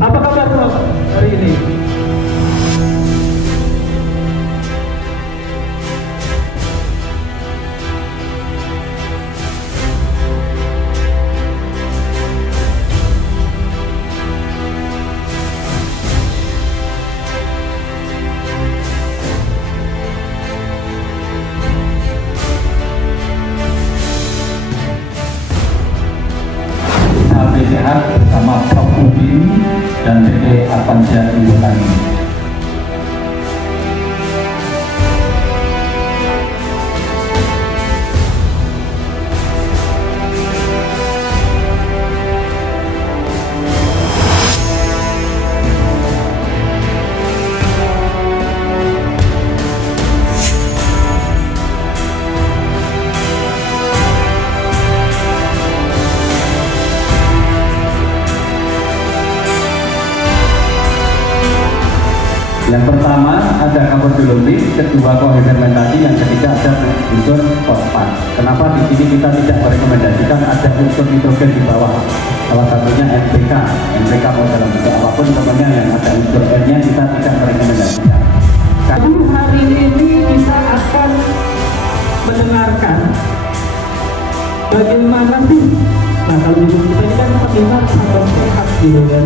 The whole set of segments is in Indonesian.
Apa kabar Prof hari ini? Sehat bersama Prof. Budi dan PT Avanza Indotani. Yang pertama ada kapodolomi, kedua kohermentasi, yang ketiga ada unsur fosfat. Kenapa di sini kita tidak merekomendasikan ada unsur nitrogen di bawah? Salah satunya NPK. NPK mau dalam bentuk apapun, pokoknya yang ada unsur N-nya kita tidak merekomendasikan. Hari ini kita akan mendengarkan bagaimana sih, nah kalau kita ini kan terlihat sangat sehat gitu kan,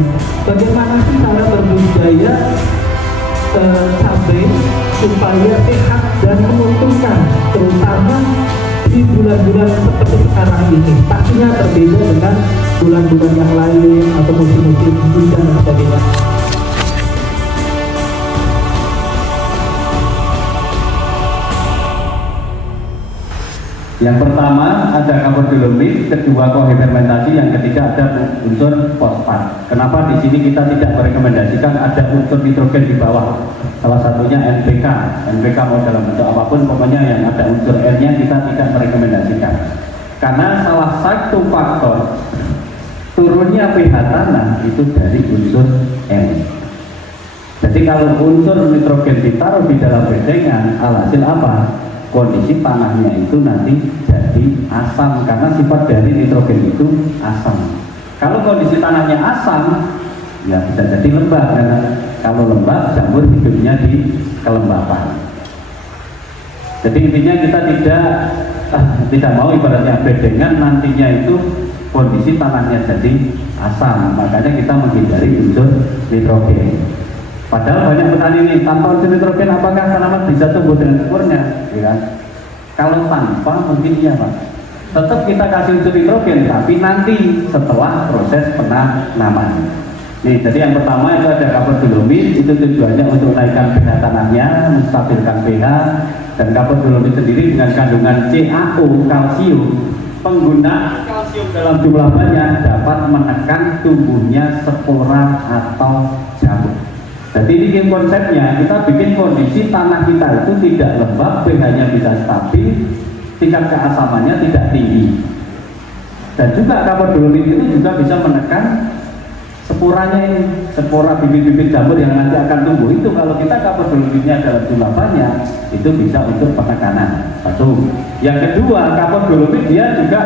bagaimana sih cara berbudidaya cabai supaya sehat dan menguntungkan, terutama di bulan-bulan seperti sekarang ini. Pastinya berbeda dengan bulan-bulan yang lain atau musim-musim hujan dan sebagainya. Yang pertama ada kapodolomi, kedua kohermentasi, yang ketiga ada unsur fosfat. Kenapa di sini kita tidak merekomendasikan ada unsur nitrogen di bawah? Salah satunya NPK. NPK mau dalam bentuk apapun, pokoknya yang ada unsur N-nya kita tidak merekomendasikan. Karena salah satu faktor turunnya pH tanah itu dari unsur N. Jadi kalau unsur nitrogen ditaruh di dalam bedengan, alhasil apa? Kondisi tanahnya itu nanti jadi asam, karena sifat dari nitrogen itu asam. Kalau kondisi tanahnya asam, ya bisa jadi lembab, karena kalau lembab jamur hidupnya di kelembapan. Jadi intinya kita tidak mau ibaratnya bedengan nantinya itu kondisi tanahnya jadi asam, makanya kita menghindari unsur nitrogen. Padahal banyak petani ini tanpa unsur nitrogen apakah tanaman bisa tumbuh dengan suburnya? Ya. Kalau tanpa mungkin iya Pak. Tetap kita kasih unsur nitrogen, tapi nanti setelah proses penanaman. Nih, jadi yang pertama itu ada kapodolomi, itu tujuannya untuk menaikkan pH tanahnya, menstabilkan pH, dan kapodolomi sendiri dengan kandungan CaO, kalsium. Pengguna kalsium dalam jumlah banyak dapat menekan tumbuhnya spora atau jamur. Jadi ini konsepnya, kita bikin kondisi tanah kita itu tidak lembab, pH-nya bisa stabil, tingkat keasamannya tidak tinggi. Dan juga kapodolomi itu juga bisa menekan sporanya ini, spora bibit-bibit jamur yang nanti akan tumbuh. Itu kalau kita kapodolominya dalam jumlah banyak, itu bisa untuk penekanan. Satu. Yang kedua, kapodolomi dia juga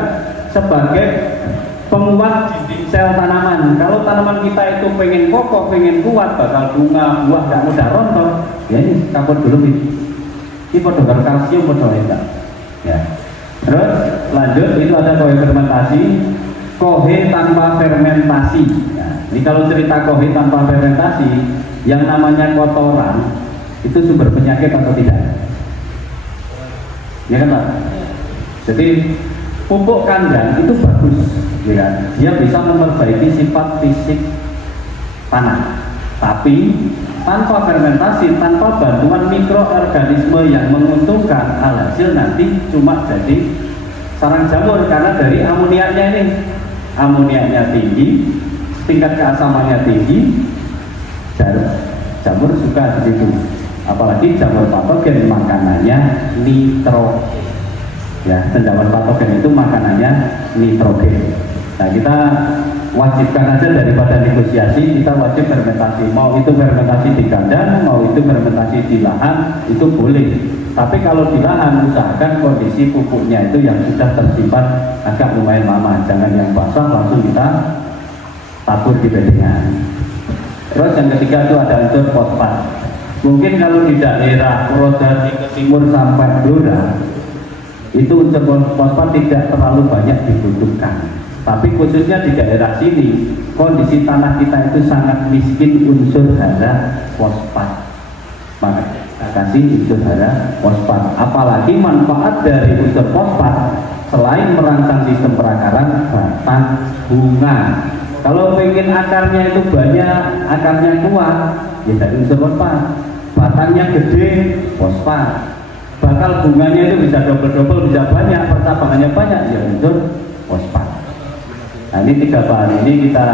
sebagai penguat sel tanaman. Kalau tanaman kita itu pengen kokoh, pengen kuat, bakal bunga, buah, gak mudah rontok, ya ini kapodolomi. Ini podokar kalsium, podokar enggak. Ya. Terus lanjut, itu ada kohermentasi, kohe tanpa fermentasi. Nah, ini kalau cerita kohe tanpa fermentasi, yang namanya kotoran itu sumber penyakit atau tidak? Ya kan Pak? Jadi pupuk kandang itu bagus, ya. Dia bisa memperbaiki sifat fisik tanah. Tapi tanpa fermentasi, tanpa bantuan mikroorganisme yang menguntungkan, alhasil nanti cuma jadi sarang jamur, karena dari amoniaknya ini. Amoniaknya tinggi, tingkat keasamannya tinggi, jamur suka di situ. Apalagi jamur patogen makanannya nitrogen. Ya, jamur patogen itu makanannya nitrogen. Nah, kita wajibkan aja daripada negosiasi, kita wajib fermentasi. Mau itu fermentasi di kandang, mau itu fermentasi di lahan, itu boleh. Tapi kalau di lahan, usahakan kondisi pupuknya itu yang sudah tersimpan agak lumayan lama. Jangan yang basah langsung kita tabur di bedengan. Terus yang ketiga itu ada unsur fosfat. Mungkin kalau di daerah Purwodadi ke timur sampai Blora itu unsur fosfat tidak terlalu banyak dibutuhkan. Tapi khususnya di daerah sini kondisi tanah kita itu sangat miskin unsur hara fosfat. Maka kita kasih unsur hara fosfat. Apalagi manfaat dari unsur fosfat selain merangsang sistem perakaran batang bunga. Kalau pengen akarnya itu banyak, akarnya kuat, ya dari unsur fosfat. Batangnya gede, fosfat. Bakal bunganya itu bisa double-double, bisa banyak, percabangannya banyak, ya unsur fosfat. Nah ini 3 bahan ini kita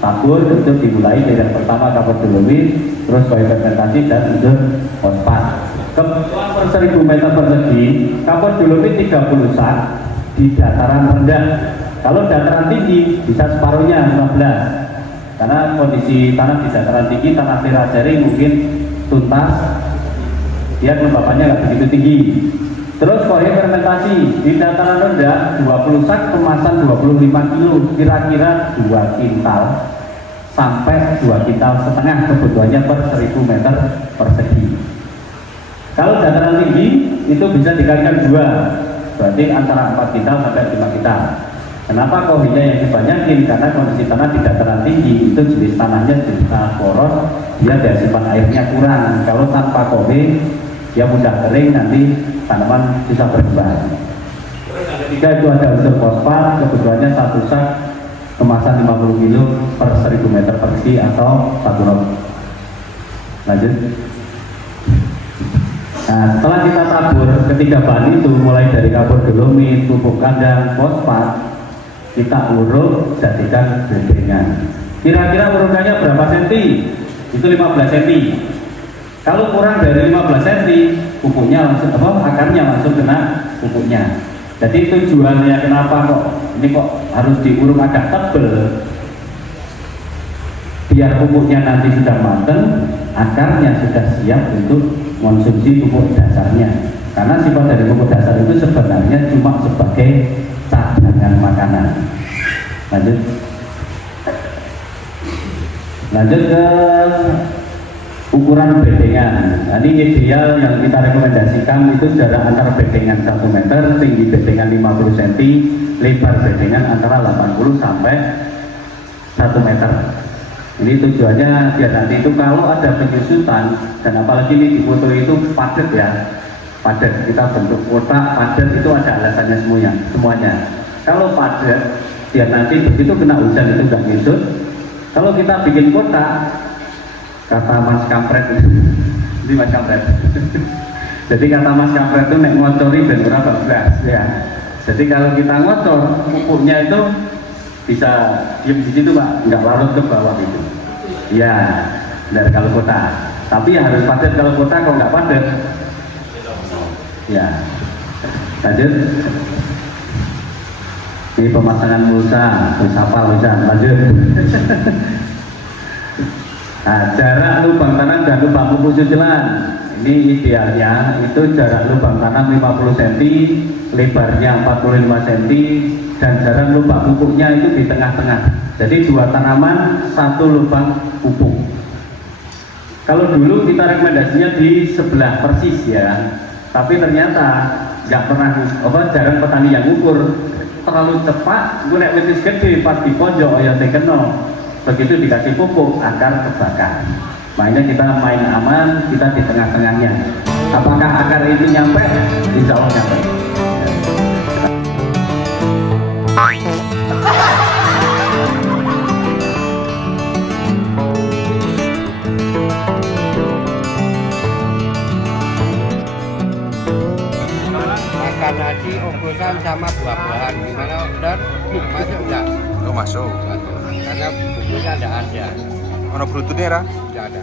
tabur untuk dimulai dengan pertama kapur dolomit, terus fermentasi dan unsur fosfat. Kebutuhan per 1000 meter persegi kapur dolomit 30 sak di dataran rendah. Kalau dataran tinggi bisa separuhnya 15, karena kondisi tanah di dataran tinggi, tanah teraseri mungkin tuntas, dia kelembapannya nggak begitu tinggi. Terus kohe fermentasi di dataran rendah 20 sak kemasan 25 kilo, kira-kira 2 kintal sampai 2 kintal setengah kebutuhannya per 1000 meter persegi. Kalau dataran tinggi itu bisa dikalikan 2, berarti antara 4 kintal sampai 5 kintal. Kenapa kohenya yang dibanyakin? Karena kondisi tanah di dataran tinggi itu jenis tanahnya jenis tanah poros, dia daya simpan airnya kurang. Kalau tanpa kohe dia mudah kering, nanti tanaman bisa berkembang. Terus yang ketiga itu ada unsur fosfat, kebutuhannya 1 sak kemasan 50 kilo per 1000 meter persegi atau 1 rok. Lanjut. Nah, setelah kita tabur ketiga bahan itu, mulai dari kapur dolomit, pupuk kandang, fosfat, kita uruk jadikan bedengan. Kira-kira urukannya berapa senti? Itu 15 senti. Kalau kurang dari 15 cm, pupuknya langsung akarnya langsung kena pupuknya. Jadi tujuannya kenapa kok ini kok harus diuruk agak tebel? Biar pupuknya nanti sudah mateng, akarnya sudah siap untuk konsumsi pupuk dasarnya. Karena sifat dari pupuk dasar itu sebenarnya cuma sebagai cadangan makanan. Lanjut ke ukuran bedengan. Nah, ini ideal yang kita rekomendasikan itu jarak antara bedengan 1 meter, tinggi bedengan 50 cm, lebar bedengan antara 80 sampai 1 meter. Ini tujuannya biar nanti itu kalau ada penyusutan, dan apalagi ini di foto itu padat ya, padat, kita bentuk kotak padat itu ada alasannya semuanya. Kalau padat, biar nanti begitu kena hujan itu nggak nyusut. Kalau kita bikin kotak, kata Mas Kampret ini Mas Kampret jadi kata Mas Kampret itu nek ngocori ben ora bablas ya. Jadi kalau kita ngocor, pupuknya itu bisa diem di situ Pak, nggak larut ke bawah itu ya, dari kalau kotak. Tapi ya harus padat, kalau kotak kalau nggak padat ya. Lanjut. Ini pemasangan mulsa, lanjut. Nah, jarak lubang tanam dan lubang pupuk susulan ini idealnya itu jarak lubang tanam 50 cm, lebarnya 45 cm, dan jarak lubang pupuknya itu di tengah-tengah. Jadi 2 tanaman 1 lubang pupuk. Kalau dulu kita rekomendasinya di sebelah persis ya, tapi ternyata nggak pernah jarang petani yang ukur, terlalu cepat. Gue nek wis gede pas di pojok ya tekeno. Begitu dikasih pupuk akar kebakar. Makanya kita main aman, kita di tengah-tengahnya. Apakah akar itu nyampe? Insya Allah nyampe. Makan nasi oplosan sama buah-buahan gimana dan masuk enggak? Oh masuk. Karena bukunya enggak ada. Ono brutune ra? Enggak ada.